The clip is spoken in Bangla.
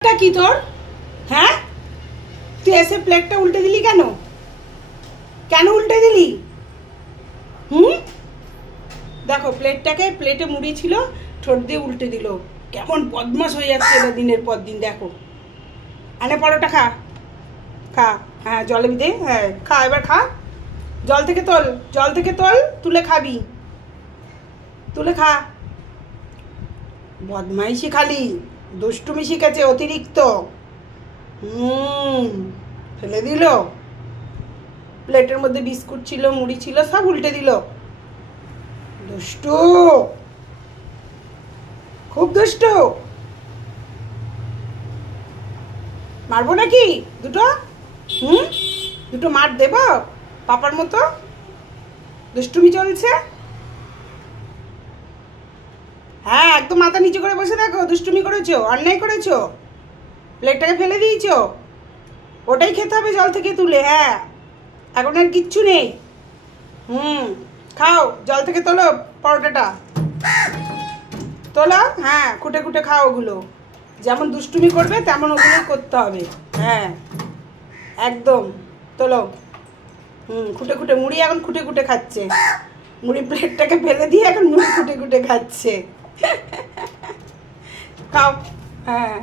কি তোর? হ্যাঁ, তুই এসে প্লেটটা উল্টে দিলি কেন? কেন উল্টে দিলি? দেখো প্লেটটাকে, প্লেটে মুড়ি ছিল, ঠোঁট দিয়ে উল্টে দিল। কেমন বদমাশ হয়ে যাচ্ছে এটা দিনের পর দিন। দেখো, আনে পরোটা খা, খা। হ্যাঁ জলে দে, হ্যাঁ খা, এবার খা। জল থেকে তোল, জল থেকে তোল, তুলে খাবি, তুলে খা। বদমাইশি খালি, দুষ্টুমি শিখেছে অতিরিক্ত। ফেলে দিল। প্লেটের মধ্যে বিস্কুট ছিল, মুড়ি ছিল, সব উল্টে দিল। দুষ্টু, খুব দুষ্টু। মারবো নাকি দুটো? দুটো মার দেব পাপার মতো? দুষ্টুমি চলছে। হ্যাঁ, একদম মাথা নিচু করে বসে থাকো। দুষ্টুমি করেছো, অন্যায় করেছো, প্লেটটাকে ফেলে দিয়েছো। ওটাই খেতে হবে জল থেকে তুলে। হ্যাঁ, এখন আর কিচ্ছু নেই। খাও, জল থেকে তোলো পরোটাটা, তোলো। হ্যাঁ, খুঁটে খুঁটে খাও ওগুলো। যেমন দুষ্টুমি করবে তেমন ওগুলোই করতে হবে। হ্যাঁ একদম, তোলো। খুঁটে খুঁটে মুড়ি এখন খুঁটে খুঁটে খাচ্ছে। মুড়ি প্লেটটাকে ফেলে দিয়ে এখন মুড়ি খুঁটে খুঁটে খাচ্ছে। খাও। হ্যাঁ।